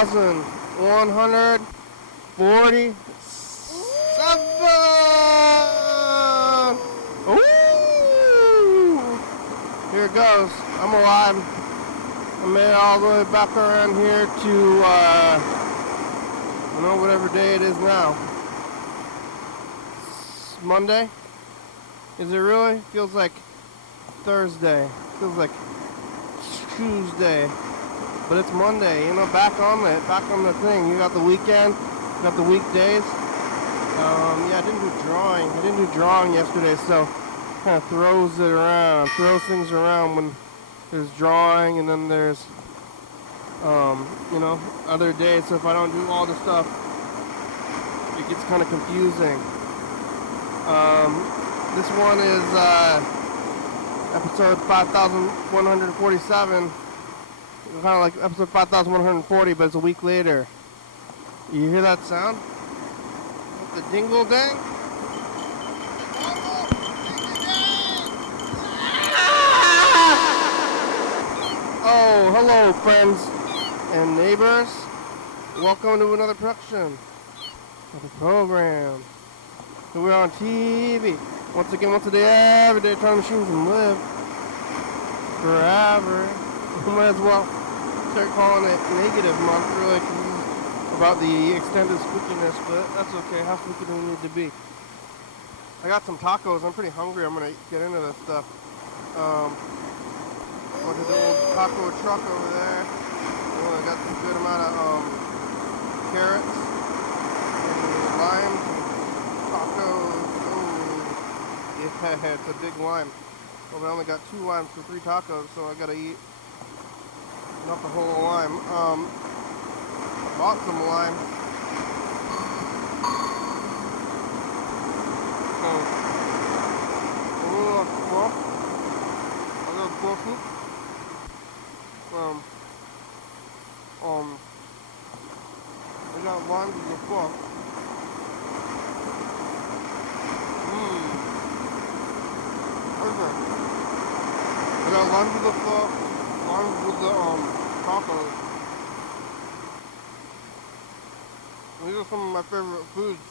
5,147. Ooh! Here it goes. I'm alive. I made it all the way back around here to, I don't know, whatever day it is now. It's Monday? Is it really? Feels like Thursday. Feels like Tuesday. But it's Monday, you know, back on the thing. You got the weekend, you got the weekdays. Yeah, I didn't do drawing yesterday, so kind of throws things around when there's drawing, and then there's, you know, other days. So if I don't do all the stuff, it gets kind of confusing. This one is episode 5,147. Kind of like episode 5,140, but it's a week later. You hear that sound? The dingle dang? Oh, hello friends and neighbors. Welcome to another production of the program. So we're on TV. Once again, once a day, every day, time machines and live forever. We might as well start calling it negative month, really, about the extended spookiness, but that's okay. How spooky do we need to be? I got some tacos. I'm pretty hungry. I'm going to get into this stuff. Went to the old taco truck over there. Oh, I got some good amount of carrots and limes and tacos. Oh, yeah, it's a big lime. Well, I only got 2 limes for 3 tacos, so I got to eat not the whole lime. I bought some lime. A little coffee. I got limes in the fork. Okay. I got limes in the fork. Limes with the tacos. These are some of my favorite foods,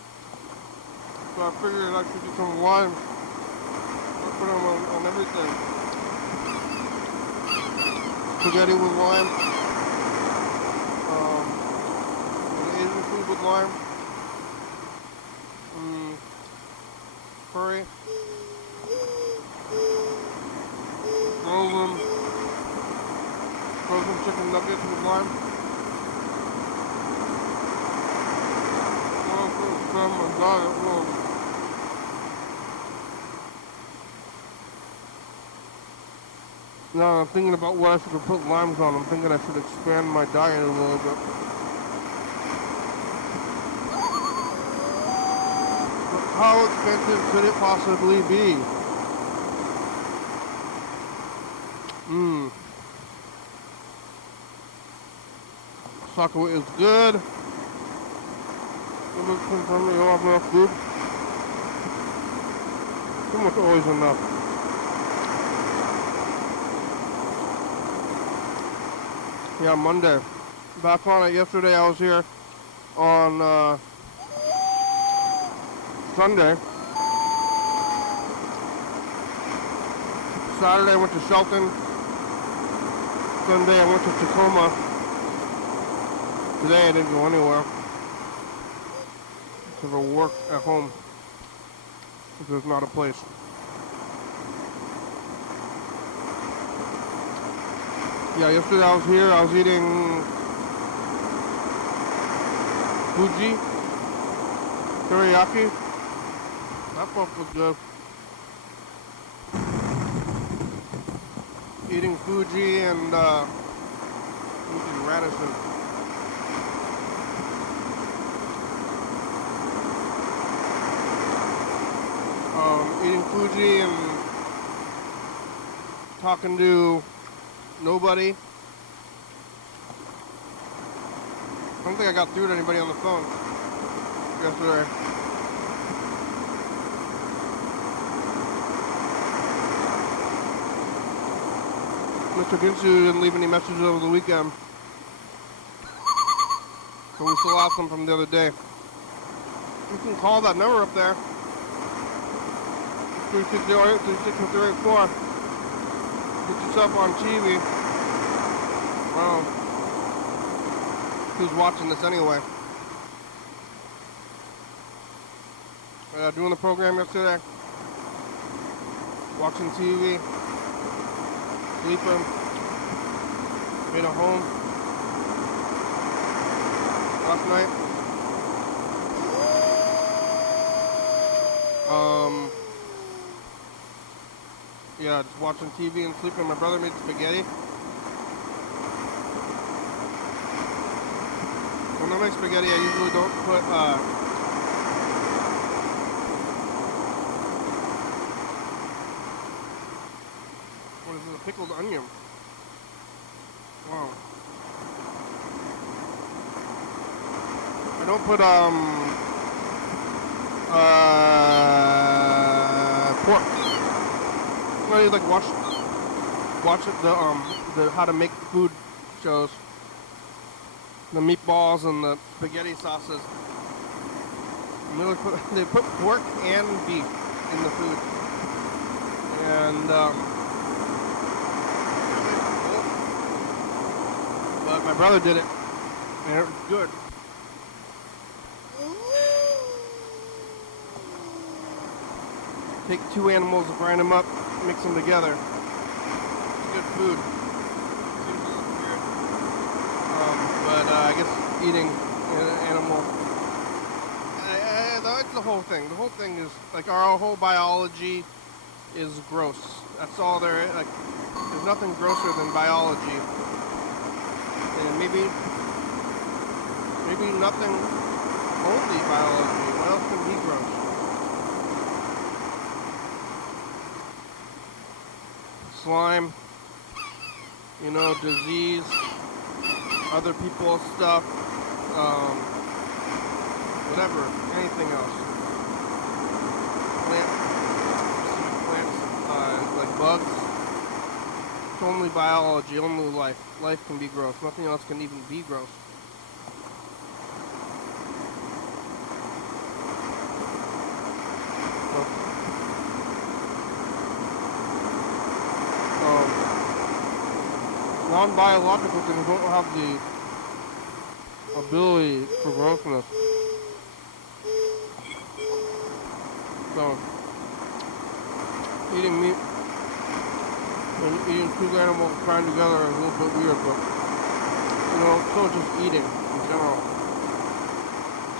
so I figured I should get some limes. I'll put them on everything. Spaghetti with lime, Asian food with lime, curry, frozen chicken nuggets with lime. Now I'm thinking about what I should put limes on. I'm thinking I should expand my diet a little bit. But how expensive could it possibly be? Taco is good. You don't have enough food. Too much always enough. Yeah, Monday. Back on it yesterday. I was here on Sunday. Saturday I went to Shelton. Sunday I went to Tacoma. Today I didn't go anywhere. Because I work at home. Because there's not a place. Yeah, yesterday I was here. I was eating Fuji teriyaki. That stuff was good. Eating Fuji and eating radishes. Eating Fuji and talking to nobody. I don't think I got through to anybody on the phone yesterday. Mr. Ginsu didn't leave any messages over the weekend. So we still lost some from the other day. You can call that number up there. 360-836-384. Get yourself on TV. Wow. Who's watching this anyway? Doing the program yesterday. Watching TV. Sleeping. Made it home. Last night. Yeah, just watching TV and sleeping. My brother made spaghetti. When I make spaghetti, I usually don't put, what is this, a pickled onion. Wow. I don't put, pork. I like watch it, the how to make food shows. The meatballs and the spaghetti sauces. And they put pork and beef in the food. And but my brother did it, and it was good. Take two animals, grind them up, mix them together. It's good food. Seems a little weird. But I guess eating an animal, it's the whole thing. The whole thing is, like, our whole biology is gross. That's all there is. Like, there's nothing grosser than biology. And maybe nothing only biology. What else can be gross? Slime, you know, disease, other people's stuff, whatever, anything else. Plants, like bugs. It's only biology, only life. Life can be gross. Nothing else can even be gross. Non-biological things don't have the ability for grossness. So, eating meat and eating two animals trying together is a little bit weird, but, you know, so just eating in general.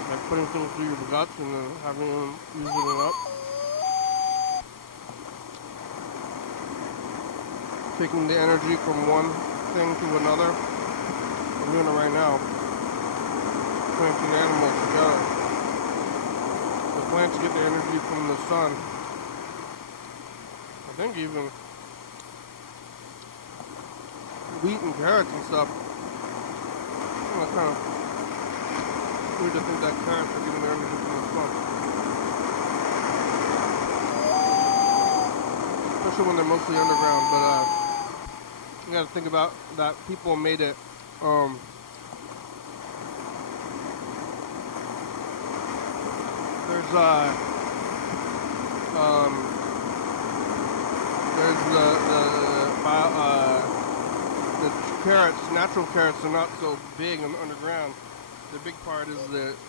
Like putting things through your guts and then having them using it up. Taking the energy from one thing to another. I'm doing it right now. Planting animals together. The plants get the energy from the sun. I think even wheat and carrots and stuff. It's kind of weird to think that carrots are getting their energy from the sun. Especially when they're mostly underground, but you gotta think about that people made it, there's the carrots, natural carrots are not so big and underground. The big part is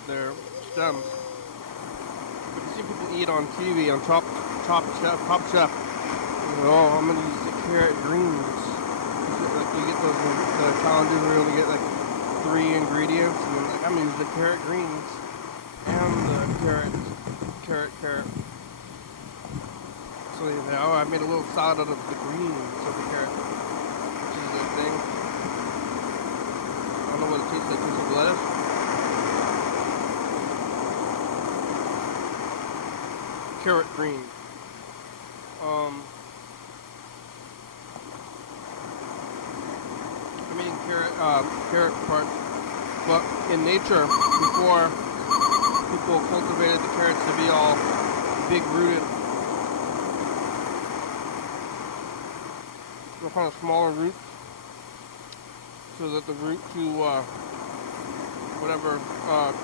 their stems. But you see people eat on TV, on Top Chef. Oh, I'm gonna use the carrot greens. Like you get the challenges where you only get like 3 ingredients, and then like I'm gonna use the carrot greens and the carrot. So they say, oh, I made a little salad out of the greens of the carrot, which is a thing. I don't know what it tastes like. It tastes like lettuce. Carrot green. I'm eating carrot parts, but in nature, before people cultivated the carrots to be all big rooted, they're kind of smaller roots, so that the root to whatever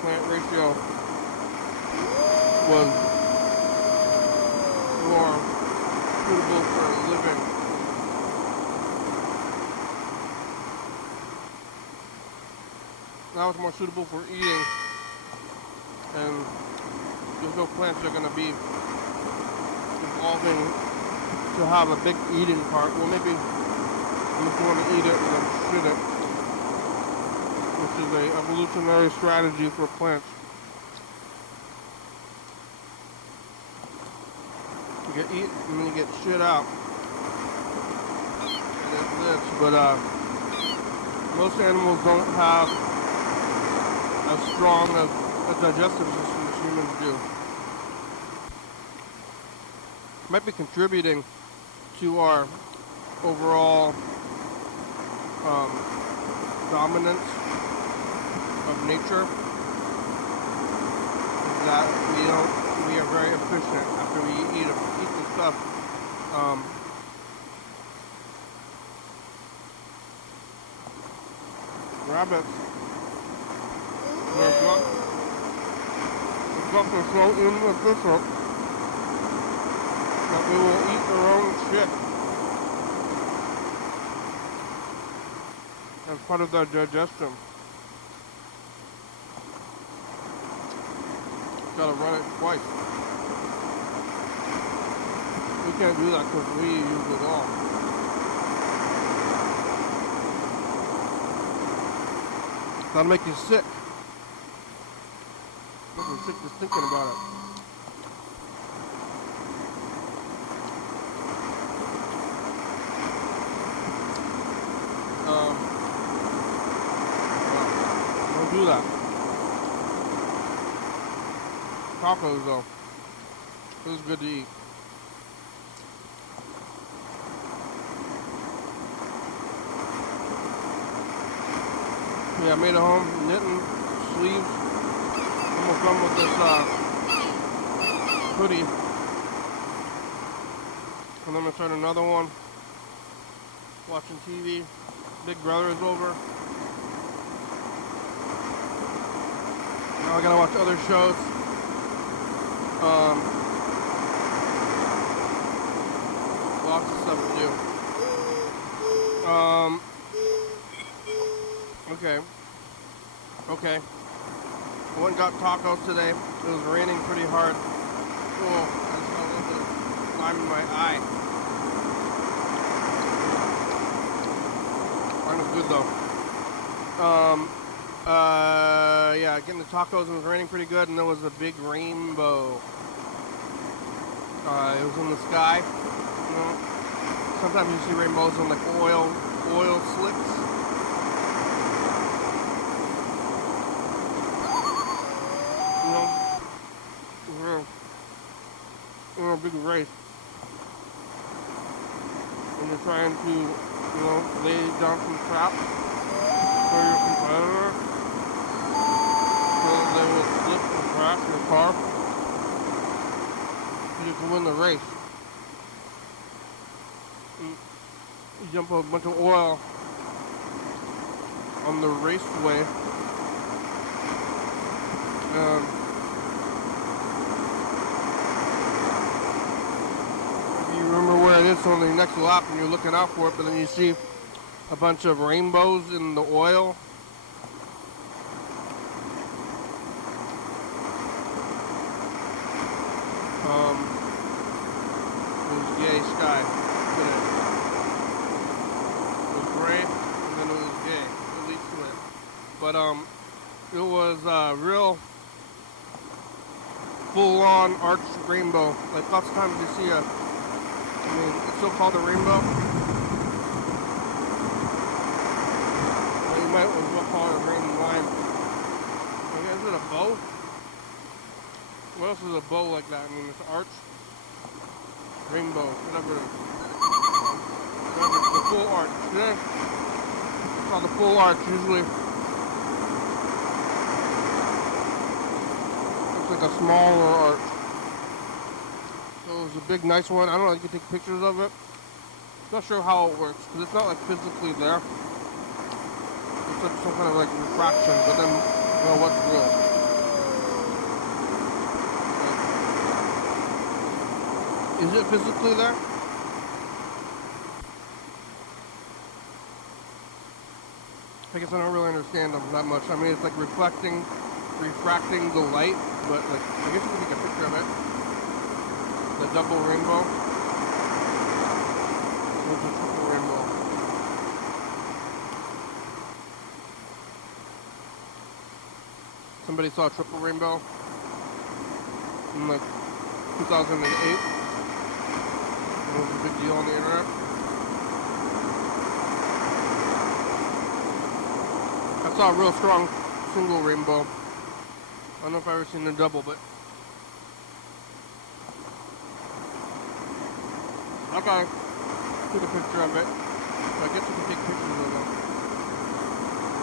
plant ratio was more suitable for living. Now it's more suitable for eating, and there's no plants that are going to be evolving to have a big eating part. Well, maybe if you want to eat it, then shit it, which is a evolutionary strategy for plants. You get eat and then you get shit out, and it lives. But most animals don't have as strong a digestive system as humans do. Might be contributing to our overall dominance of nature, is that we are very efficient after we eat the stuff. Rabbits, they're so inefficient that they will eat their own shit as part of their digestion. Gotta run it twice. We can't do that because we use it all. That'll make you sick. Make me sick just thinking about it. Don't do that. Tacos though, it was good to eat. Yeah, I made it home, knitting, sleeves. Almost done with this hoodie. And then I'm gonna start another one. Watching TV. Big brother is over. Now I gotta watch other shows. Lots of stuff to do. Okay. I went and got tacos today. It was raining pretty hard. Oh, I just got a little bit of lime in my eye. Mine was good though. Yeah, getting the tacos, and it was raining pretty good, and there was a big rainbow. It was in the sky. You know, sometimes you see rainbows on like oil slicks. You know, we're a big race, and you're trying to, lay down some traps for your competitor, so that they will slip and crash your car, so you can win the race. You dump a bunch of oil on the raceway, if you remember where it is on the next lap and you're looking out for it, but then you see a bunch of rainbows in the oil. It was gay sky today. It was gray, and then it was gay, at least to it. But it was a real full-on arched rainbow. Like lots of times you see it's still called a rainbow. You might as well call it a raining line. Okay, is it a bow? What else is a bow like that? I mean, it's arch, rainbow, whatever it is. Whatever, it's the full arch. Yeah. It's called the full arch usually. Looks like a smaller arch. So it was a big, nice one. I don't know if you can take pictures of it. Not sure how it works, because it's not like physically there. It's like some kind of like refraction, but then Oh, what's real? Is it physically there? I guess I don't really understand them that much. I mean, it's like refracting the light, but like, I guess you can take a picture of it. The double rainbow. What's a triple rainbow? Somebody saw a triple rainbow in like 2008. It was a big deal on the internet. I saw a real strong single rainbow. I don't know if I've ever seen a double, but okay. Took a picture of it. So I guess you can take pictures of them.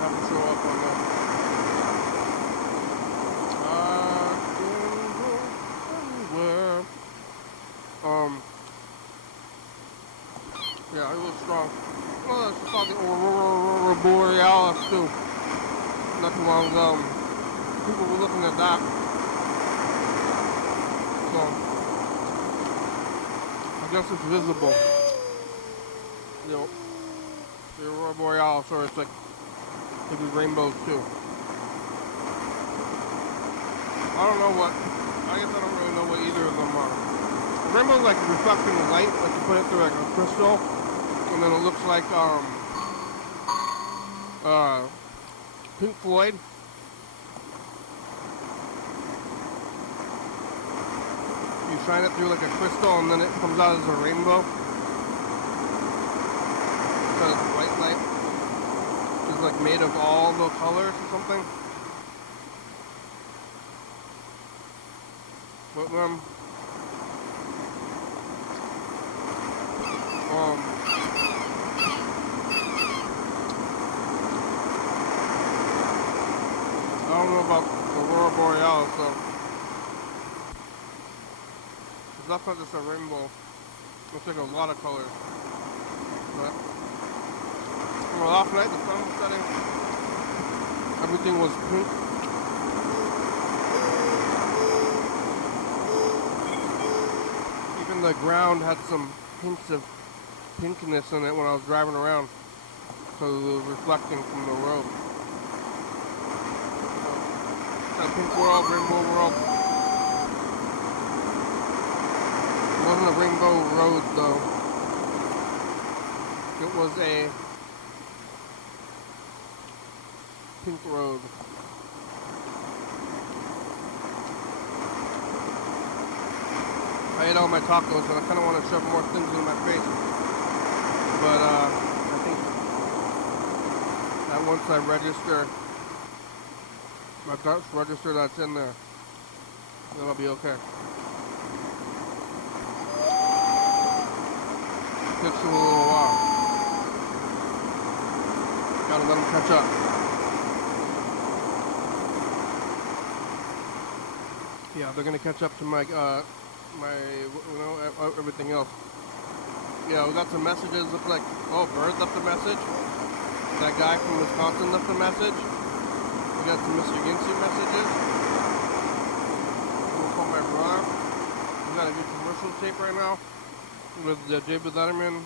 Have them show up on the yeah, it was strong. Well, I saw the Aurora Borealis too. Not too long ago. People were looking at that. So, I guess it's visible. The Aurora Borealis, or it's like, maybe rainbows too. I don't know what, I guess I don't really know what either of them are. The rainbow's like reflecting the light, like you put it through like a crystal, and then it looks like, Pink Floyd. You shine it through like a crystal and then it comes out as a rainbow. So it's white light. It's like made of all the colors or something. But I don't know about Aurora Borealis, so that's not just a rainbow. Looks like a lot of colors. But well, last night the sun was setting. Everything was pink. Even the ground had some hints of pinkiness in it when I was driving around. So it was reflecting from the road. So, pink world, rainbow world. It wasn't a rainbow road though. It was a pink road. I ate all my tacos and I kind of want to shove more things in my face. But I think that once I register, my Dutch register that's in there, then I'll be okay. Takes a little while. Gotta let them catch up. Yeah, they're gonna catch up to my everything else. Yeah, we got some messages. Look like, oh, Berd left a message. That guy from Wisconsin left a message. We got some Mr. Yancey messages. We'll call my brother. We got a good commercial tape right now with David Letterman,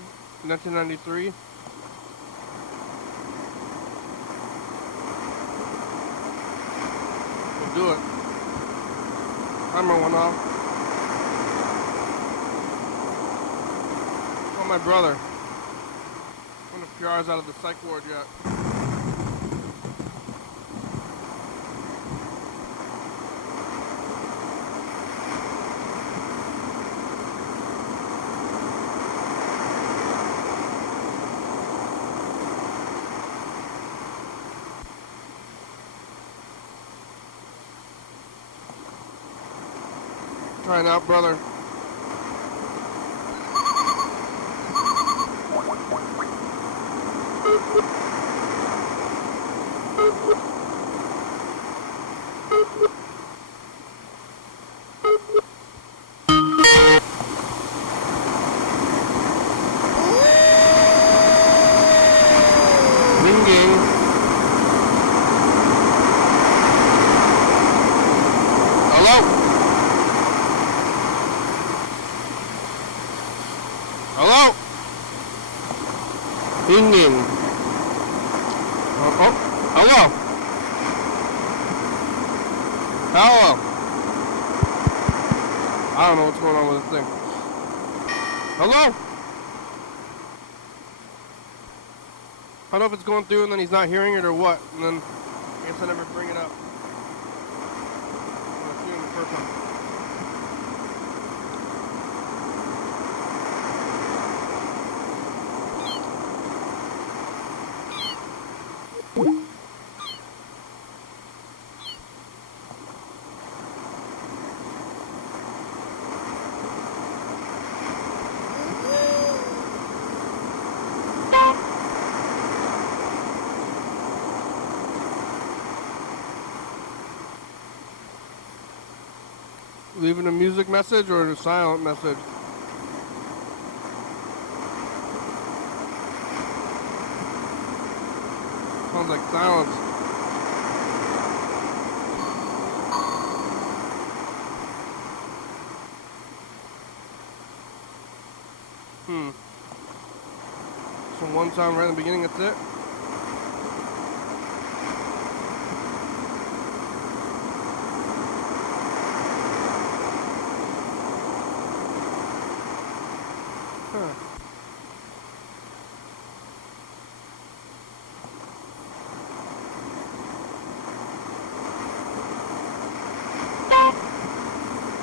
1993. We'll do it. Timer went off. Oh, my brother. I wonder if PR's out of the psych ward yet. Trying out, brother. Ringing. Oh, hello. Hello. I don't know what's going on with this thing. Hello? I don't know if it's going through and then he's not hearing it or what. And then I guess I never bring it up. I'm assuming the first one. Leaving a music message or a silent message? Sounds like silence. So one sound right in the beginning, that's it?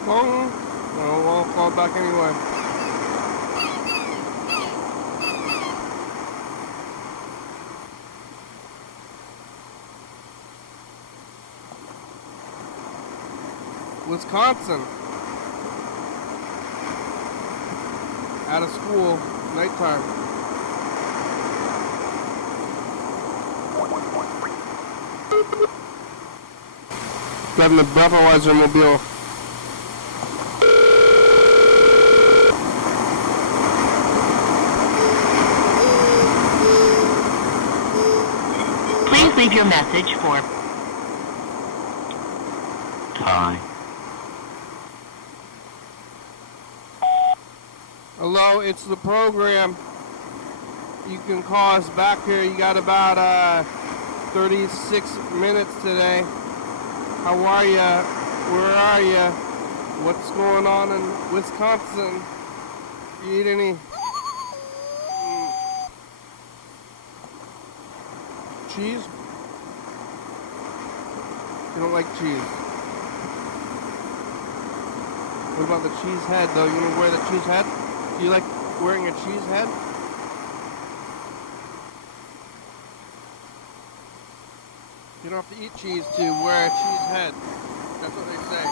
Well, I'll call back anyway. Wisconsin. Out of school, nighttime. Driving the breathalyzer mobile. Please leave your message for Ty. Hello, it's the program. You can call us back here. You got about 36 minutes today. How are ya? Where are ya? What's going on in Wisconsin? You eat any cheese? You don't like cheese. What about the cheese head though? You wanna wear the cheese head? Do you like wearing a cheese head? You don't have to eat cheese to wear a cheese head. That's what they say.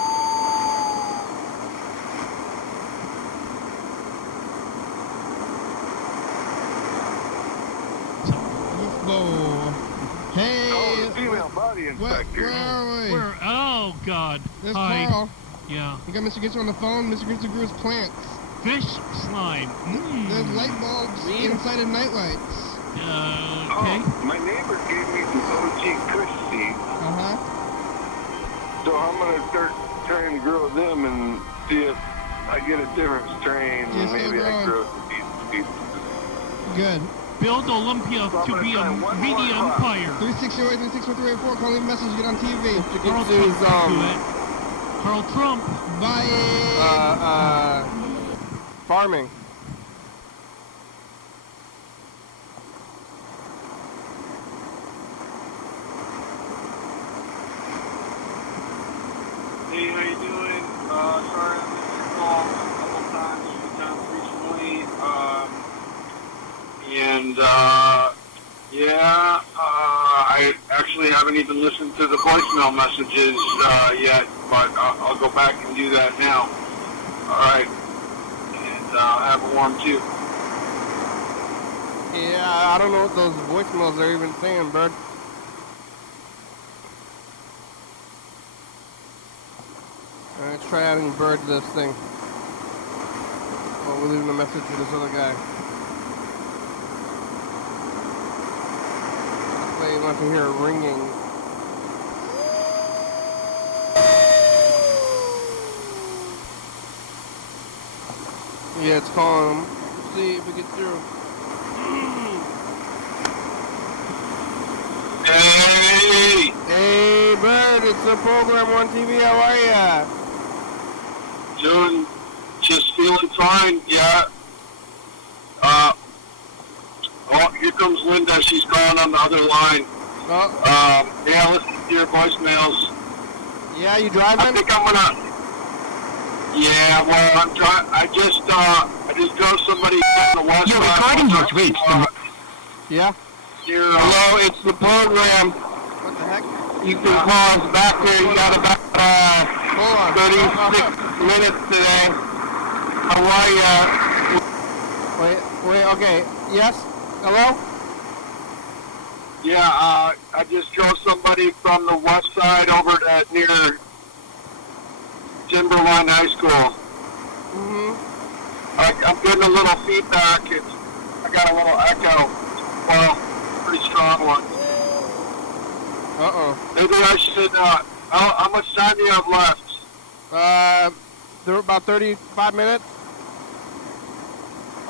Hey! Oh, the female body inspector. Where are we? Oh, God. There's Hi. Carl. Yeah. You got Mr. Gitzer on the phone. Mr. Gitzer grew his plants. Fish slime. There's light bulbs inside of nightlights. Okay. Oh, my neighbor gave me some OG Kush seeds. Uh-huh. So I'm going to start trying to grow them and see if I get a different strain. You're still Maybe I growing. grow some seeds. Good. Build Olympia So I'm to gonna be a try one media more crop. empire. 360-364-384. Call, leave a message, get on TV. Carl This is, Trump can do it. Carl Trump. Bye. Farming. Hey, how you doing? Sorry I missed your call a couple times, a few times recently. I actually haven't even listened to the voicemail messages yet, but I'll go back and do that now. All right. And have a warm too. Yeah, I don't know what those voicemails are even saying, Berd. Let's try adding Berd to this thing. Oh, we're leaving a message for this other guy. You want to hear it ringing. Yeah, it's calling him. Let's see if we get through. it's the program on TV. How are ya? Doing, just feeling fine, yeah. Oh, here comes Linda. She's calling on the other line. Oh, Yeah, listen to your voicemails. yeah, you I driving? think I'm gonna. Yeah, well, I'm trying. I just drove somebody from the west. Your recording has reached the... Yeah. Here, Hello, it's the program. What the heck? you can call us back there. You got about Hold on. 36 minutes today. How are ya? Wait, okay. Yes? Hello? Yeah, I just drove somebody from the west side over to near Timberline High School. Mm-hmm. I'm getting a little feedback. I got a little echo. Well, pretty strong one. Uh-oh. Maybe I should, how much time do you have left? There were about 35 minutes.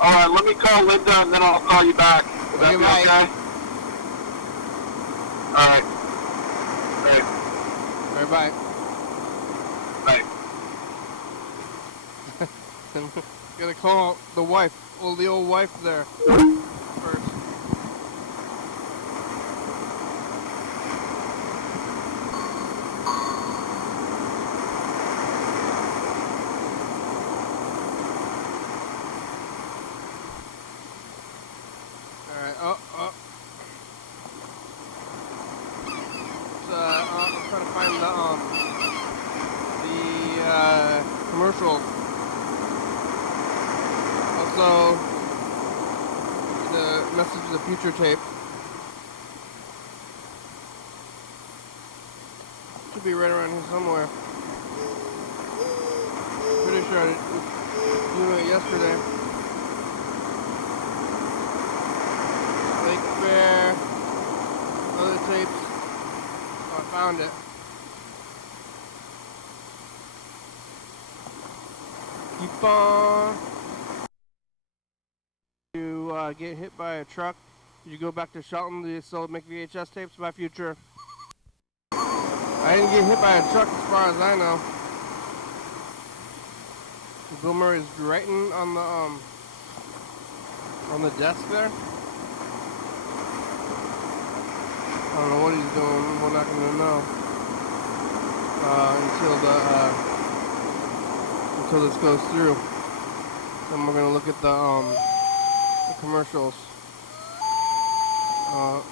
All right, let me call Linda and then I'll call you back. Would that Okay, be bye. okay? All right. Great. All right, Bye. bye. Gotta call the wife. Well, the old wife there first. Alright, I'm trying to find the commercial. Also, the message of the future tape. Should be right around here somewhere. Pretty sure I was doing it yesterday. Lake Fair, other tapes. Oh, I found it. Keep on. You get hit by a truck. You go back to Shelton. Do you still make VHS tapes by Future? I didn't get hit by a truck as far as I know. Bill Murray's writing on the desk there. I don't know what he's doing. We're not gonna know until this goes through. Then we're gonna look at the commercials.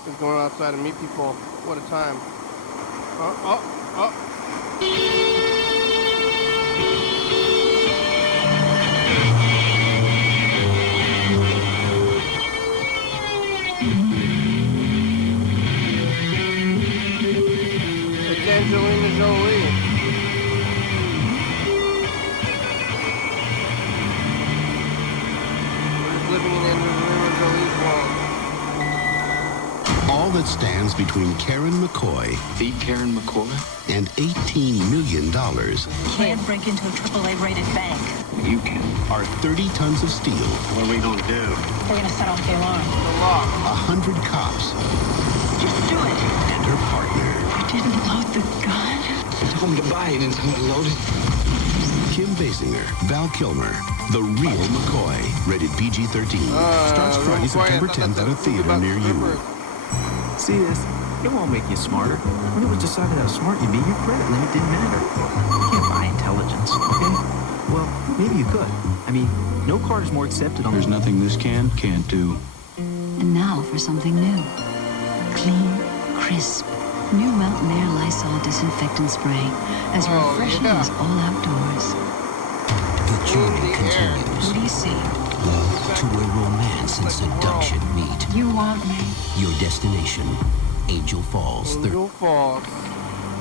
He's going outside and meet people. What a time! Oh! It's Angelina Jolie. We're just living in Angelina Jolie's world. All that stands between Karen McCoy The Karen McCoy? and $18 million Can't break into a AAA-rated bank. You can. are 30 tons of steel, What are we gonna do? We're gonna set off the alarm. The law. 100 cops, Just do it. and her partner. You didn't load the gun. I told him to buy it and someone loaded. Kim Basinger, Val Kilmer, The Real McCoy, rated PG-13. Starts Friday, September 10th at a theater near you. See this? It won't make you smarter. When it was decided how smart you'd be, your credit limit didn't matter. You can't buy intelligence, okay? Well, maybe you could. I mean, no card is more accepted on... There's nothing this can't do. And now for something new. Clean, crisp, new Mountain Air Lysol disinfectant spray. As refreshing as all outdoors. The journey continues. What do you see? Love to where romance and seduction meet. You want me? Your destination, Angel Falls. Angel Falls.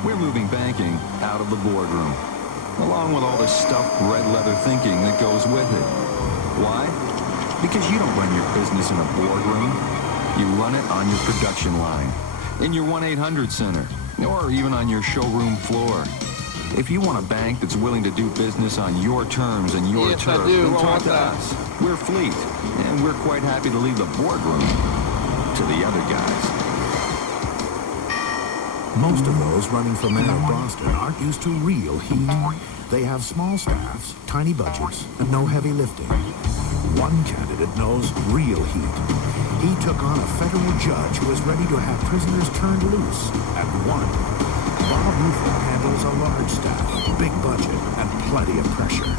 We're moving banking out of the boardroom, along with all the stuffed red leather thinking that goes with it. Why? Because you don't run your business in a boardroom. You run it on your production line, in your 1-800 center, or even on your showroom floor. If you want a bank that's willing to do business on your terms and your Yes, I turf, do. then I talk want to that. us. We're Fleet, and we're quite happy to leave the boardroom to the other guys. Most of those running for mayor of Boston aren't used to real heat. They have small staffs, tiny budgets, and no heavy lifting. One candidate knows real heat. He took on a federal judge who is ready to have prisoners turned loose and won. Bob Ruther handles a large staff, big budget, and plenty of pressure.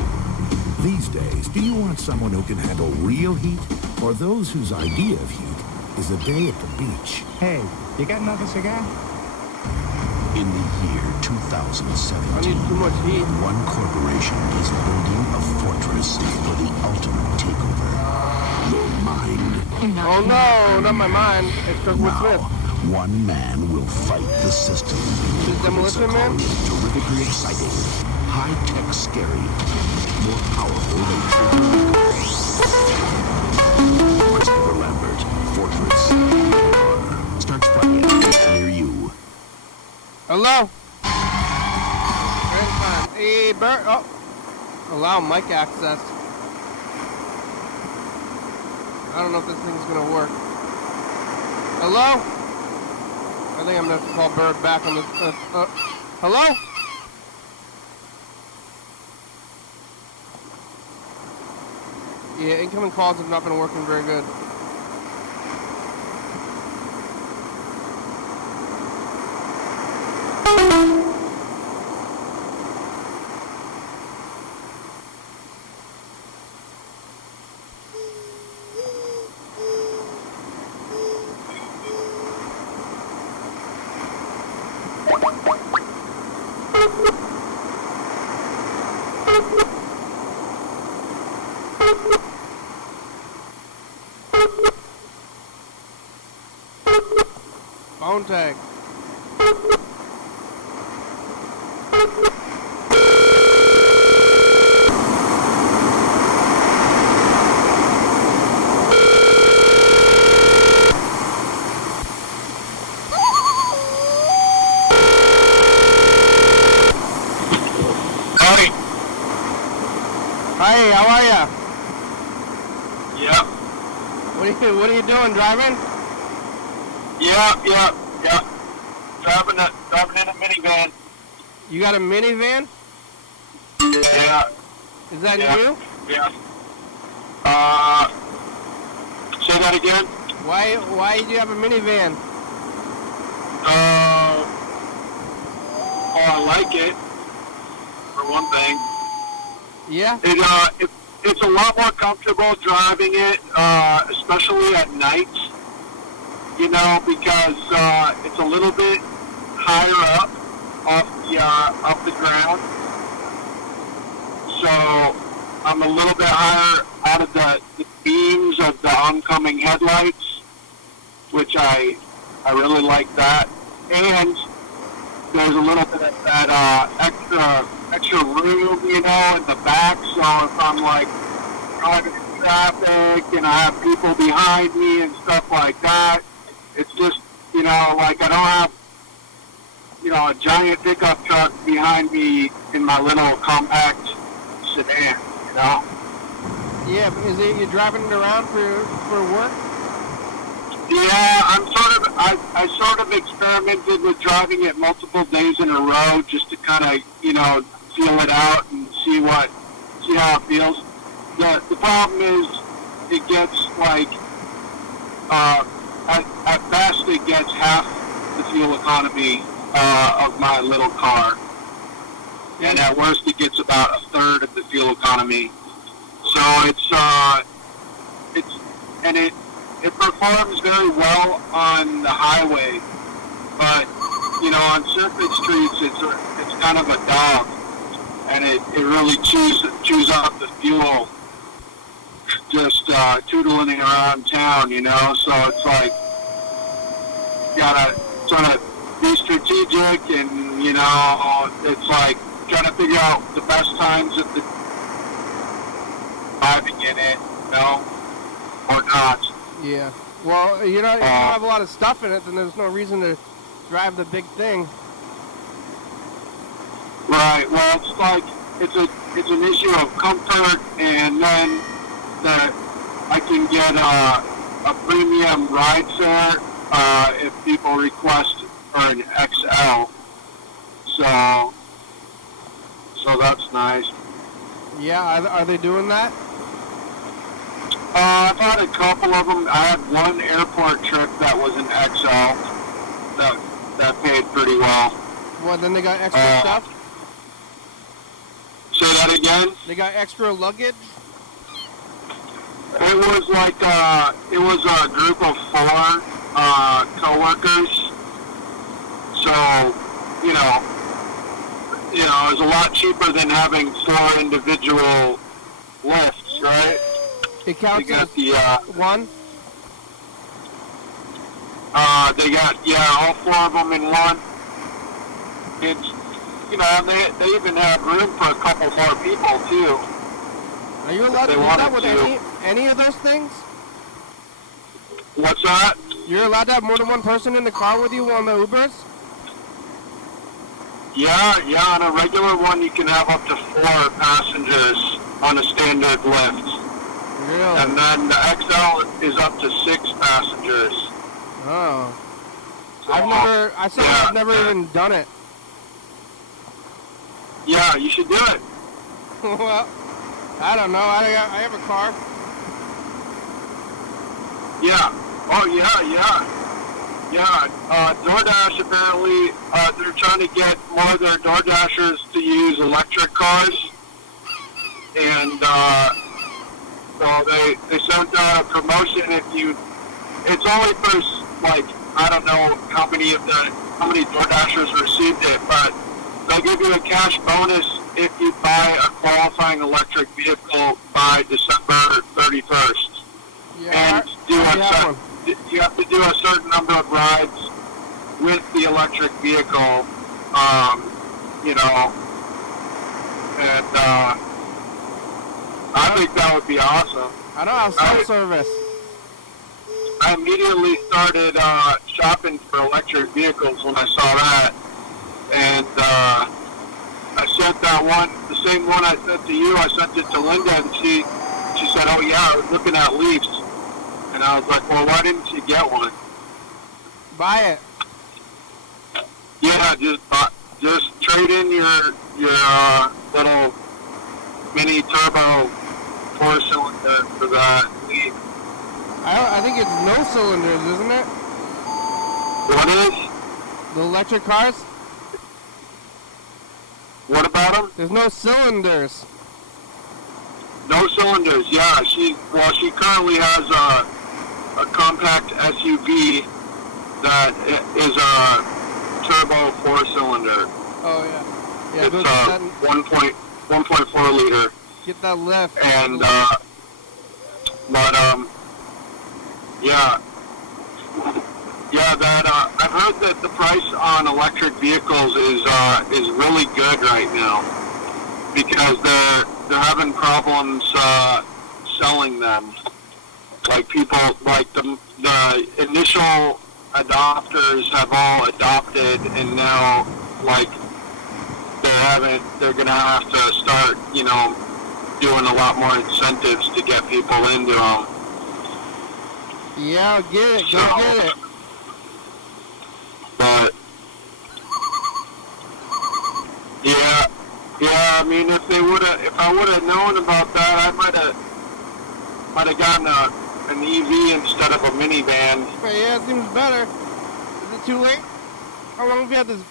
These days, do you want someone who can handle real heat, or those whose idea of heat is a day at the beach? Hey, you got another cigar? In the year 2017, I need too much heat. one corporation is building a fortress for the ultimate takeover. Your mind. Oh no, not my mind. It's Kirkwood Now, Smith. one man will fight the system. The Demolition Man? Terrifically exciting, high-tech scary, more powerful than Christopher Lambert, Fortress. Starts Friday near you. Hello? Grand time. Hey, Berd. Oh. Allow mic access. I don't know if this thing's gonna work. Hello? I think I'm gonna have to call Berd back on this. Hello? Yeah, incoming calls have not been working very good. Phone tag. Howdy. Hi, how are ya? Yeah. What are you doing, driving? Yeah. Driving in a minivan. You got a minivan? Yeah. Is that Yeah. new? Yeah. Say that again? Why do you have a minivan? I like it, for one thing. Yeah? It's a lot more comfortable driving it, especially at night, you know, because it's a little bit higher up off the ground. So I'm a little bit higher out of the beams of the oncoming headlights, which I really like that. And there's a little bit of that extra room, you know, in the back. So if I'm like driving in traffic and I have people behind me and stuff like that, it's just, you know, like I don't have, you know, a giant pickup truck behind me in my little compact sedan, you know? Yeah, but you're driving it around for work? Yeah, I sort of experimented with driving it multiple days in a row just to kind of, you know, feel it out and see how it feels. The problem is it gets like, at best it gets half the fuel economy of my little car. And at worst it gets about a third of the fuel economy. So it performs very well on the highway, but you know, on surface streets it's kind of a dog, and it really chews up the fuel just tootling around town, you know. So it's like you gotta sort of be strategic, and you know, it's like trying to figure out the best times of the driving in it, you know, or not. Yeah. Well, you know, if you don't have a lot of stuff in it, then there's no reason to drive the big thing. Right. Well, it's like it's an issue of comfort, and then that I can get a premium ride fare if people request or an XL. So that's nice. Yeah, are they doing that? I've had a couple of them. I had one airport trip that was an XL that paid pretty well. Well, then they got extra stuff? Say that again? They got extra luggage? It was like, it was a group of 4 co-workers. So, you know, it was a lot cheaper than having 4 individual lifts, right? It counts as one? They got, all 4 of them in one. It's, they even have room for a couple more people, too. Are you allowed to do that with any of those things? What's that? You're allowed to have more than one person in the car with you on the Ubers? Yeah, on a regular one you can have up to 4 passengers on a standard lift. Really? And then the XL is up to 6 passengers. Oh. So, I've never even done it. Yeah, you should do it. Well, I don't know. I have a car. Yeah. Oh, yeah. DoorDash, apparently, they're trying to get more of their DoorDashers to use electric cars. And so they sent out a promotion. It's only for, like, I don't know how many DoorDashers received it, but they'll give you a cash bonus if you buy a qualifying electric vehicle by December 31st. Yeah, And you have to do a certain number of rides with the electric vehicle, and I think that would be awesome. I don't have cell service. I immediately started shopping for electric vehicles when I saw that. And I sent that one, the same one I sent to you, I sent it to Linda, and she said, oh yeah, I was looking at Leafs. And I was like, well, why didn't you get one? Buy it. Yeah, just trade in your little mini turbo 4-cylinder for that Leaf. I think it's no cylinders, isn't it? What is? The electric cars? What about them? There's no cylinders. No cylinders, yeah. She currently has a compact SUV that is a turbo 4-cylinder. Oh, yeah. It's a 1.4 liter. Get that lift. And, I've heard that the price on electric vehicles is really good right now because they're having problems selling them. Like people, like the initial adopters have all adopted, and now like they're gonna have to start, doing a lot more incentives to get people into them. Yeah, get it. Go get it. But yeah. I mean, if I would have known about that, I might have gotten an EV instead of a minivan. Yeah, it seems better. Is it too late? How long have you had this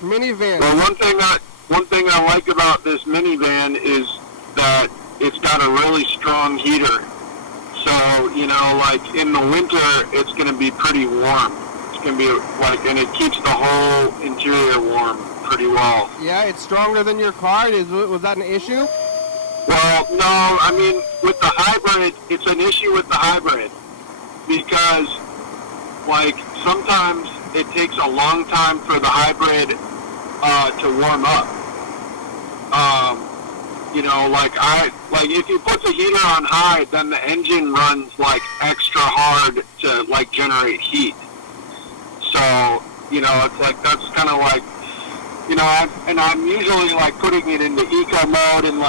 minivan? Well, one thing I like about this minivan is that it's got a really strong heater. So, like in the winter, it's going to be pretty warm. It's going to be and it keeps the whole interior warm pretty well. Yeah, it's stronger than your car. Was that an issue? Well, no, I mean, with the hybrid, it's an issue with the hybrid because, sometimes it takes a long time for the hybrid to warm up. If you put the heater on high, then the engine runs, extra hard to, generate heat. So, it's that's kind of I'm usually, putting it into eco mode and,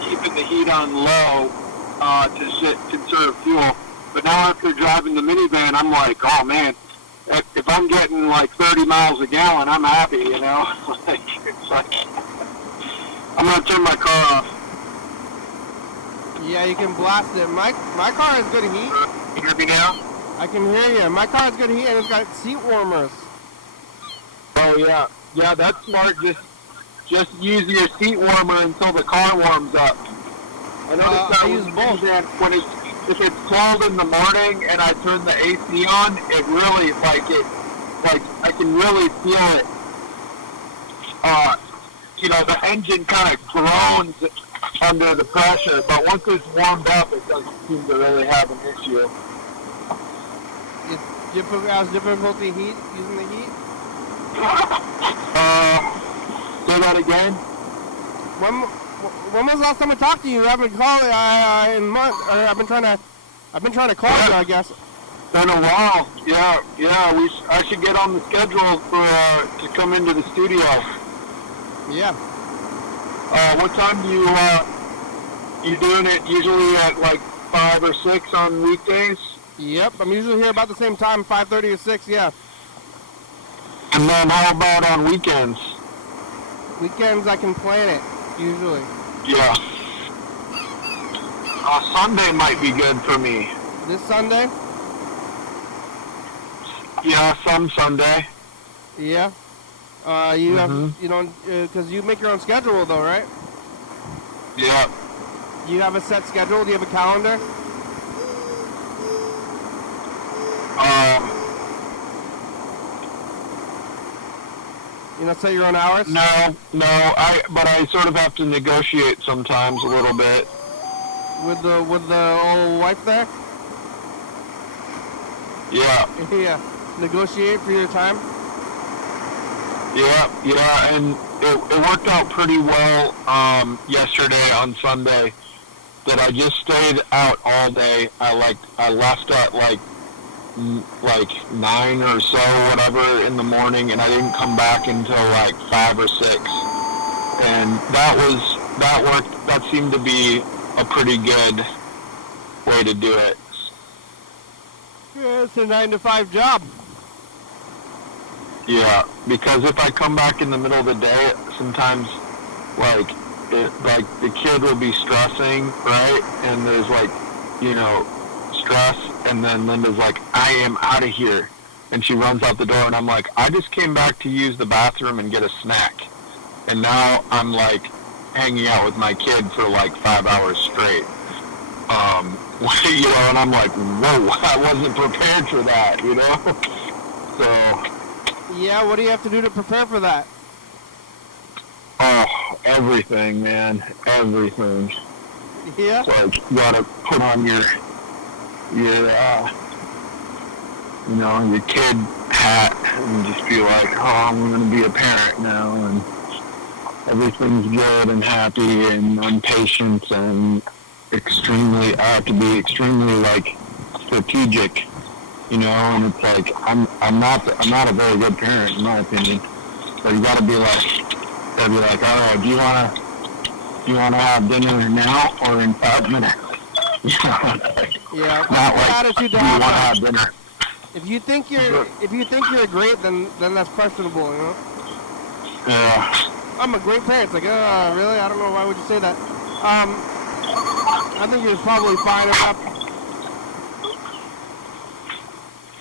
keeping the heat on low to conserve fuel. But now after driving the minivan, I'm like, oh man, if I'm getting like 30 miles a gallon, I'm happy, you know. Like, it's like, I'm gonna turn my car off. Yeah, you can blast it. My car has good heat. You hear me now? I can hear you. My car has good heat and it's got seat warmers. Oh yeah, yeah, that's smart. Just use your seat warmer until the car warms up. I noticed I use both. That when if it's cold in the morning and I turn the AC on, it really like I can really feel it. You know, the engine kind of groans under the pressure, but once it's warmed up, it doesn't seem to really have an issue. Has difficulty using the heat? Say that again? When was the last time I talked to you? I've been calling in months, or I've been trying to call you, I guess. Been a while. Yeah. I should get on the schedule for to come into the studio. Yeah. What time do you doing it usually at like 5 or 6 on weekdays? Yep, I'm usually here about the same time, 5:30 or 6, yeah. And then how about on weekends? Weekends I can plan it, usually. Yeah. Sunday might be good for me. This Sunday? Yeah, some Sunday. Yeah. You don't, because you make your own schedule though, right? Yeah. You have a set schedule? Do you have a calendar? You know, set your own hours? No, but I sort of have to negotiate sometimes a little bit. With the old wife there? Yeah. Yeah. Negotiate for your time? Yeah, and it worked out pretty well yesterday on Sunday that I just stayed out all day. I left at like 9 or so, whatever, in the morning, and I didn't come back until like 5 or 6. And that worked. That seemed to be a pretty good way to do it. Yeah, it's a 9 to 5 job. Yeah, because if I come back in the middle of the day, sometimes like the kid will be stressing, right? And there's stress, and then Linda's like, I am out of here. And she runs out the door, and I'm like, I just came back to use the bathroom and get a snack. And now I'm like hanging out with my kid for like 5 hours straight. And I'm like, whoa, I wasn't prepared for that, So. Yeah, what do you have to do to prepare for that? Oh, everything, man. Everything. Yeah? It's like, you gotta put on your kid hat and just be like, oh, I'm gonna be a parent now, and everything's good and happy, and I'm patient, and I have to be extremely, strategic. And it's like I'm not a very good parent in my opinion. So you gotta be like, all right, do you wanna have dinner now or in 5 minutes? Yeah. Not like, attitude do you wanna have dinner? If you think you're great, then that's questionable, Yeah. I'm a great parent. It's like, really? I don't know. Why would you say that? I think you're probably fine enough.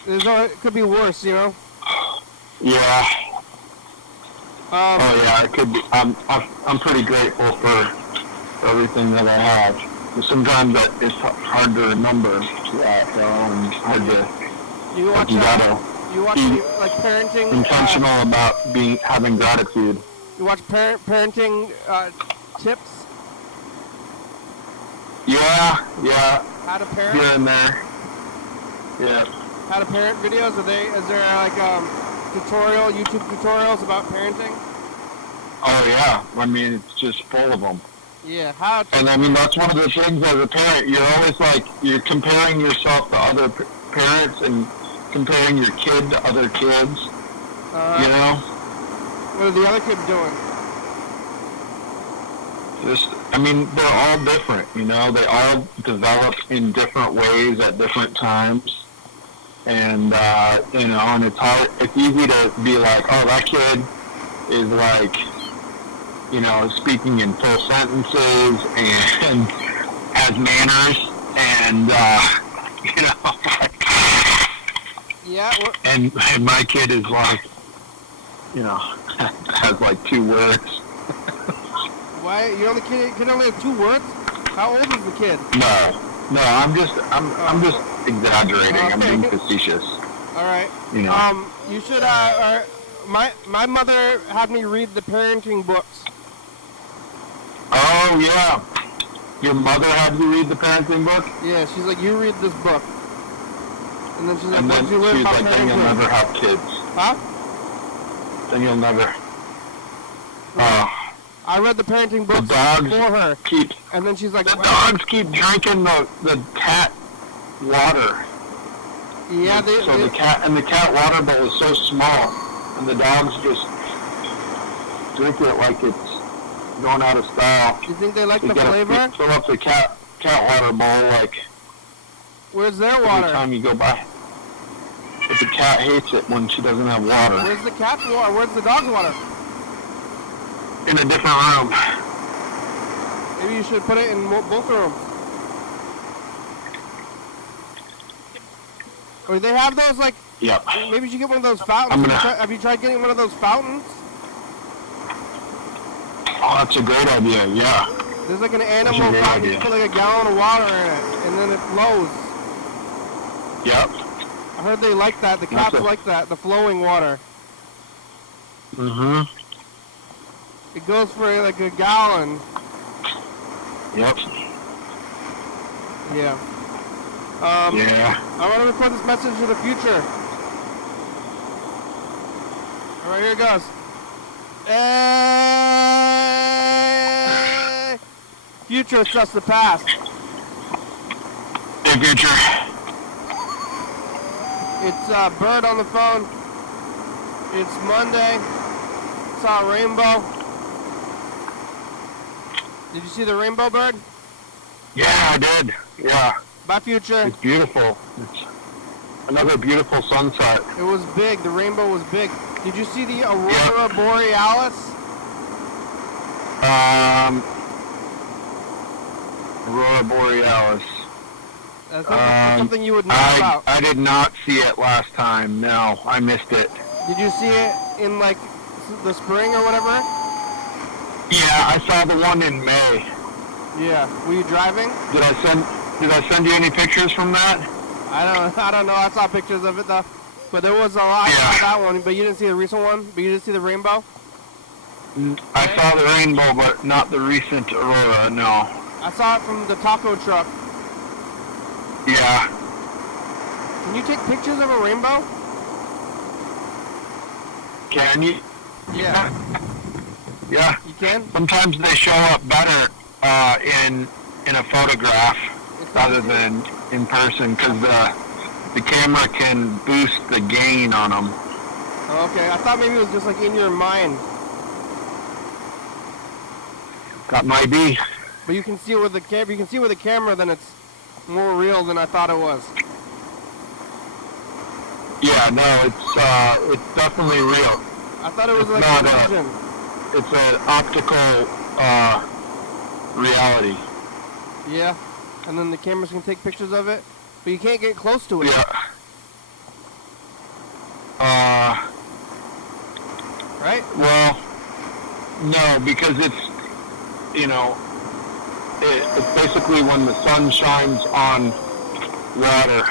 It could be worse, Yeah. It could be. I'm pretty grateful for everything that I have. Sometimes it's hard to remember that, and hard to. You watch be parenting. Intentional about having gratitude. You watch parenting tips. Yeah. How to parent. Here and there. Yeah. How to parent videos? Is there YouTube tutorials about parenting? Oh yeah, I mean it's just full of them. Yeah, and I mean that's one of the things as a parent. You're always you're comparing yourself to other parents and comparing your kid to other kids. What are the other kids doing? They're all different. They all develop in different ways at different times. And, and it's hard, it's easy to be like, oh, that kid is like, speaking in full sentences and has manners and, Yeah. And my kid is like, has like 2 words. Why? You only can only have 2 words? How old is the kid? No, I'm just exaggerating. I'm being facetious. All right. You should. My mother had me read the parenting books. Oh yeah. Your mother had you read the parenting book? Yeah, she's like, you read this book. And then she's like, and once you learn about parenting, then you'll never have kids. Huh? Then you'll never. I read the parenting books for her. And then she's like, the dogs keep drinking the cat water. Yeah, the cat water bowl is so small, and the dogs just drink it like it's going out of style. Do you think they like the flavor? Fill up the cat water bowl like. Where's their water? Every time you go by. But the cat hates it when she doesn't have water. Where's the cat's water? Where's the dog's water? In a different room. Maybe you should put it in both rooms. Or they have those like. Yep. Maybe you should get one of those fountains. Have you tried getting one of those fountains? Oh, that's a great idea. Yeah. There's like an animal fountain. You put like a gallon of water in it, and then it flows. Yep. I heard they like that. The cats like that. The flowing water. Mm-hmm. It goes for like a gallon. Yep. Yeah. Yeah. I want to record this message to the future. All right, here it goes. Hey! Future, it's just the past. Hey, future. It's Berd on the phone. It's Monday. Saw a rainbow. Did you see the rainbow, Berd? Yeah, I did. Yeah. Bye, future. It's beautiful. It's another beautiful sunset. It was big. The rainbow was big. Did you see the Aurora Borealis? Aurora Borealis. That's something you would know about. I did not see it last time. No, I missed it. Did you see it in like the spring or whatever? Yeah, I saw the one in May. Yeah. Were you driving? Did I send you any pictures from that? I don't know. I saw pictures of it though. But there was a lot of that one, but you didn't see the recent one? But you didn't see the rainbow? I saw the rainbow, but not the recent aurora, no. I saw it from the taco truck. Yeah. Can you take pictures of a rainbow? Can you? Yeah. Yeah. You can? Sometimes they show up better in a photograph rather than in person, because the camera can boost the gain on them. Okay, I thought maybe it was just like in your mind. That might be. But you can see it with the camera. You can see with the camera, then it's more real than I thought it was. Yeah, no, it's definitely real. I thought it was like not a vision. It's an optical reality. Yeah, and then the cameras can take pictures of it, but you can't get close to it. Yeah. Right? Well, no, because it's, it's basically when the sun shines on water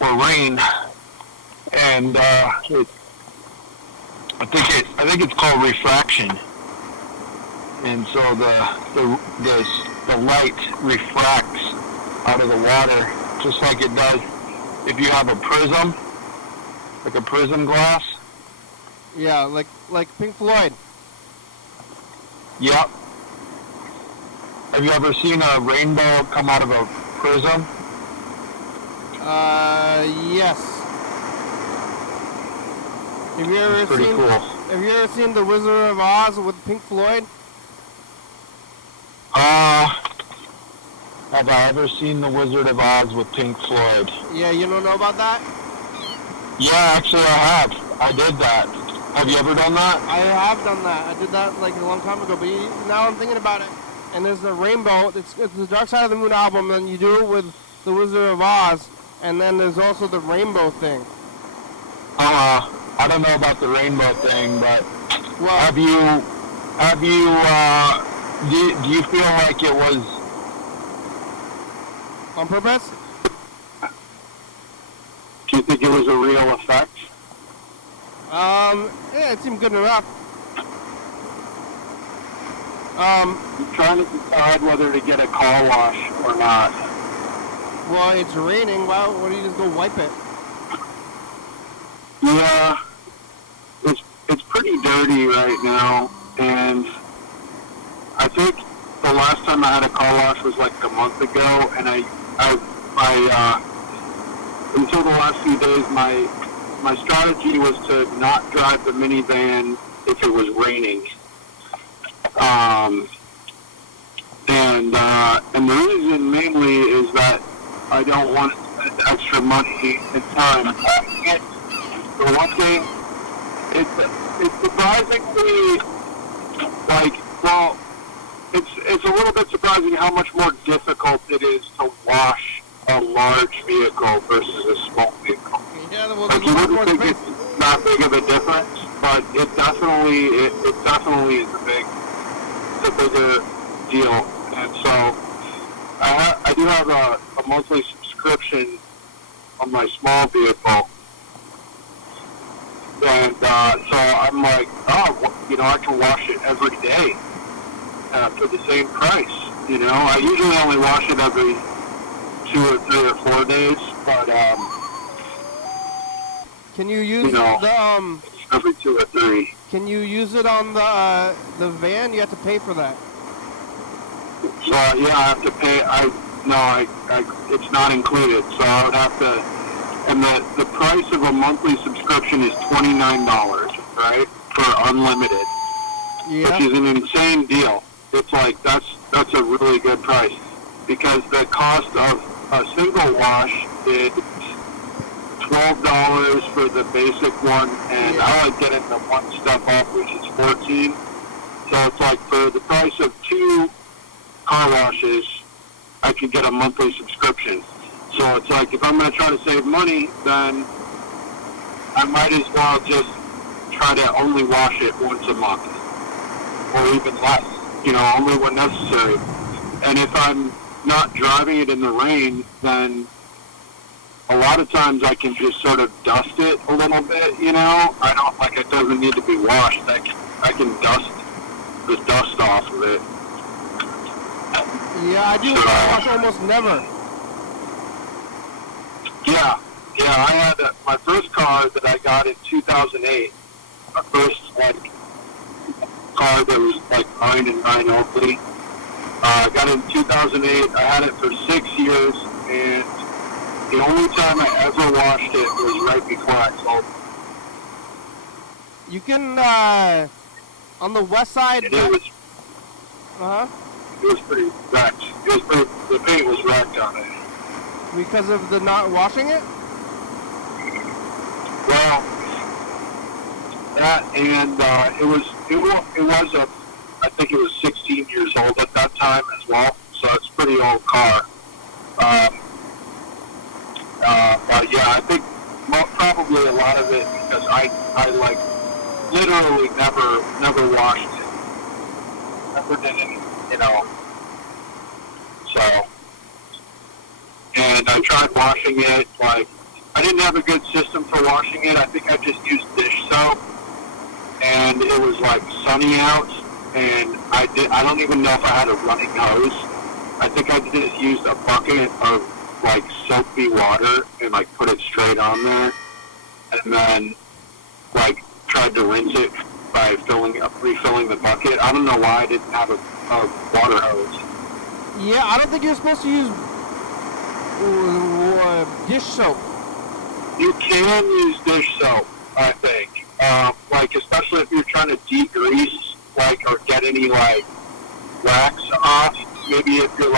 or rain, and I think it's called refraction, and so the light refracts out of the water just like it does if you have a prism, like a prism glass. Yeah, like Pink Floyd. Yep. Have you ever seen a rainbow come out of a prism? Yes. Have you ever pretty seen? Cool. Have you ever seen The Wizard of Oz with Pink Floyd? I Have I ever seen The Wizard of Oz with Pink Floyd? Yeah, you don't know about that? Yeah, actually I have. I did that. Have you ever done that? I have done that. I did that like a long time ago, but now I'm thinking about it. And there's the Rainbow. It's the Dark Side of the Moon album, and you do it with The Wizard of Oz, and then there's also the Rainbow thing. I don't know about the Rainbow thing, but well, do you feel like it was on purpose? Do you think it was a real effect? Yeah, it seemed good enough. I'm trying to decide whether to get a car wash or not. Well, it's raining. Why don't you just go wipe it? Yeah, it's pretty dirty right now, and I think the last time I had a car wash was like a month ago, and I until the last few days, my strategy was to not drive the minivan if it was raining. And the reason mainly is that I don't want to spend extra money and time. For one thing, it's surprisingly, it's a little bit surprising how much more difficult it is to wash a large vehicle versus a small vehicle. Yeah, well, like, you wouldn't think it's not big of a difference, but it definitely is a bigger deal. And so I do have a monthly subscription on my small vehicle. And so I'm like, I can wash it every day for the same price. I usually only wash it every 2 or 3 or 4 days, but can you use the every 2 or 3? Can you use it on the van? You have to pay for that. So yeah, I have to pay. It's not included. So I would have to. And the price of a monthly subscription is $29, right, for unlimited, which is an insane deal. It's like that's a really good price because the cost of a single wash is $12 for the basic one, and I like getting the one step off, which is $14. So it's like for the price of 2 car washes, I could get a monthly subscription. So it's like, if I'm going to try to save money, then I might as well just try to only wash it once a month, or even less, only when necessary. And if I'm not driving it in the rain, then a lot of times I can just sort of dust it a little bit, I don't, like, it doesn't need to be washed. I can dust the dust off of it. Yeah, I do wash almost never. Yeah, I had my first car that I got in 2008, my first, car that was, 9 and 9 only. I got it in 2008, I had it for 6 years, and the only time I ever washed it was right before I sold it. You can, on the west side... And it was... It was pretty wrecked. The paint was wrecked on it. Because of the not washing it? Well, that and I think it was 16 years old at that time as well, so it's a pretty old car. But yeah, I think probably a lot of it because I literally never washed it. Never did it, So, and I tried washing it, I didn't have a good system for washing it. I think I just used dish soap, and it was sunny out, and I don't even know if I had a running hose. I think I just used a bucket of soapy water and put it straight on there, and then tried to rinse it by refilling the bucket. I don't know why I didn't have a water hose. Yeah, I don't think you're supposed to use dish soap. You can use dish soap, I think. Especially if you're trying to degrease, or get any wax off. Maybe if you're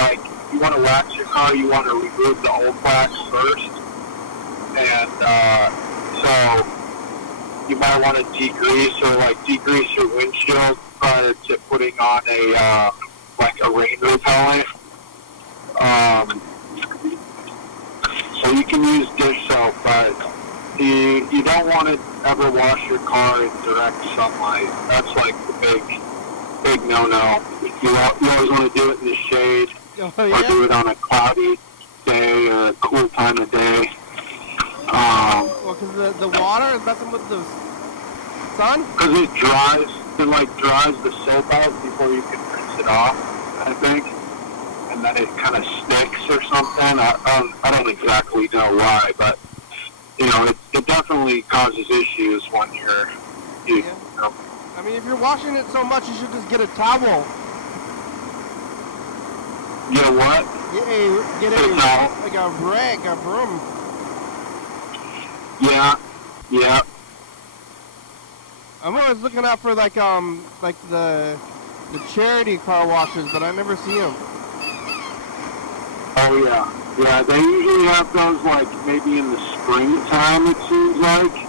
wax your car, you want to remove the old wax first. And so you might want to degrease your windshield prior to putting on a rain repellent. So you can use dish soap, but you don't want to ever wash your car in direct sunlight. That's like the big no-no. You always want to do it in the shade, or do it on a cloudy day or a cool time of day. Well, because the water is messing with the sun? Because it dries the soap out before you can rinse it off, I think. And then it kind of sticks or something. I don't exactly know why, but, it definitely causes issues when you know. I mean, if you're washing it so much, you should just get a towel. You know what? Get a rag, a broom. Yeah. I'm always looking out for like the charity car washes, but I never see them. Oh yeah. They usually have those maybe in the springtime. It seems like.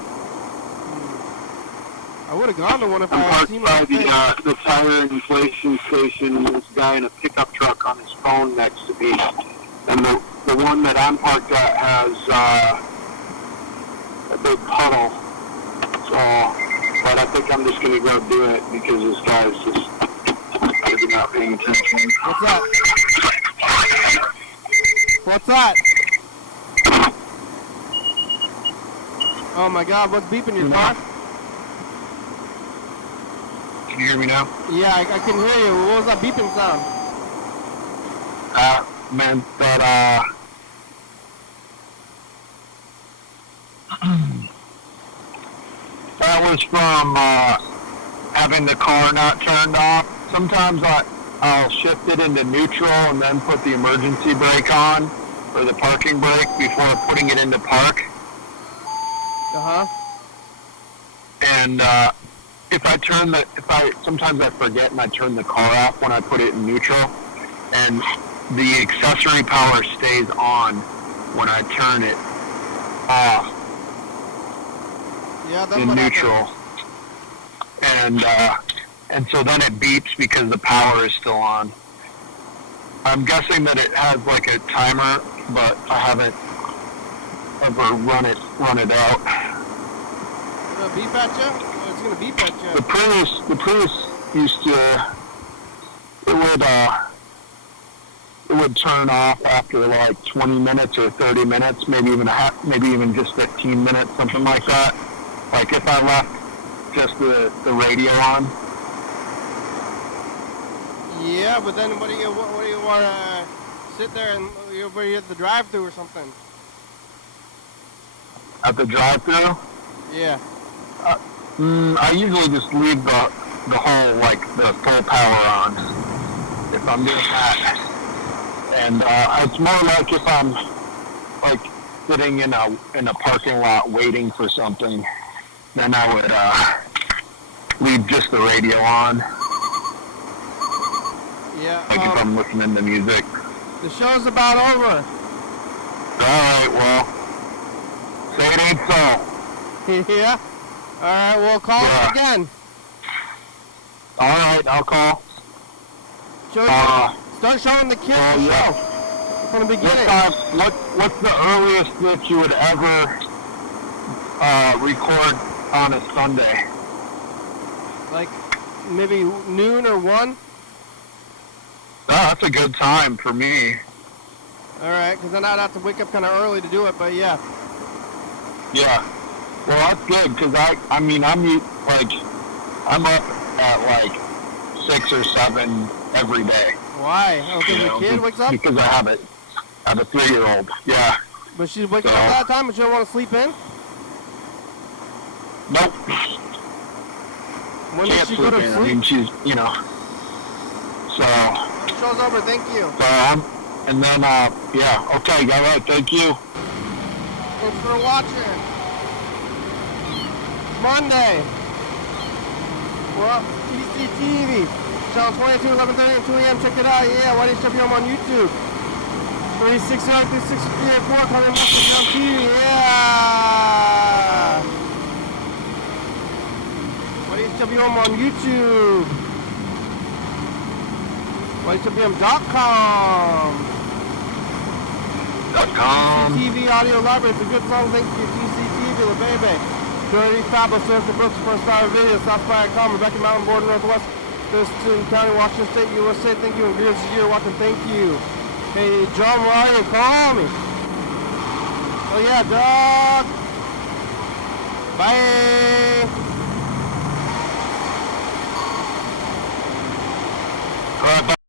I would have gone to one if I had seen by the tire inflation station. This guy in a pickup truck on his phone next to me, and the one that I'm parked at has a big puddle. So, but I think I'm just gonna go do it because this guy's just not paying attention. What's that? What's that? Oh my God! What's beeping your car? Can you hear me now? Yeah, I can hear you. What was that beeping sound? Meant that, that was from, having the car not turned off. Sometimes I'll shift it into neutral and then put the emergency brake on, or the parking brake, before putting it into park. Uh-huh. And, sometimes I forget and I turn the car off when I put it in neutral, and the accessory power stays on when I turn it off in neutral. And so then it beeps because the power is still on. I'm guessing that it has like a timer, but I haven't ever run it out. It'll beep at you? It's gonna beep at you. The Prius used to, it would turn off after like 20 minutes or 30 minutes, maybe even just 15 minutes, something like that. Like if I left just the radio on. Yeah, but then what do you want to sit there and where you at the drive-thru or something? At the drive-thru? Yeah. I usually just leave the whole, the full power on, if I'm doing that. And it's more like if I'm, sitting in a parking lot waiting for something, then I would leave just the radio on. Yeah. If I'm listening to music. The show's about over. Alright, well, say it ain't so. Yeah? Alright, we'll call it again. Alright, I'll call. Start showing the kids the show from the beginning. What's the earliest that you would ever record on a Sunday? Like maybe noon or 1? Oh, that's a good time for me. Alright, because then I'd have to wake up kind of early to do it, but yeah. Yeah. Well, that's good, because I'm up at 6 or 7 every day. Why? Oh, because your kid wakes up? Because I have a 3-year-old. Yeah. But she's waking up that time, but she don't want to sleep in? Nope. When does she go to sleep? I mean, she's, so. Show's over, thank you. So, and then, yeah, okay, all right, thank you. Thanks for watching. Monday. Well, TCTV. Channel 22, 11:30 and 2 a.m. Check it out. Yeah, YDHWM on YouTube. 3600 through 6384, calling message on TV, yeah! YDHWM on YouTube. YDHWM.com. TV Audio Library, it's a good song, thank you, TCTV, the baby. Dirty Fabulous, Thurston Brooks, First Star Video, Southfire.com, Rebecca Mountain Board, Northwest, Thurston County, Washington State, USA, thank you, and Greers you're watching, thank you. Hey, John Ryan, call me. Oh yeah, dog. Bye.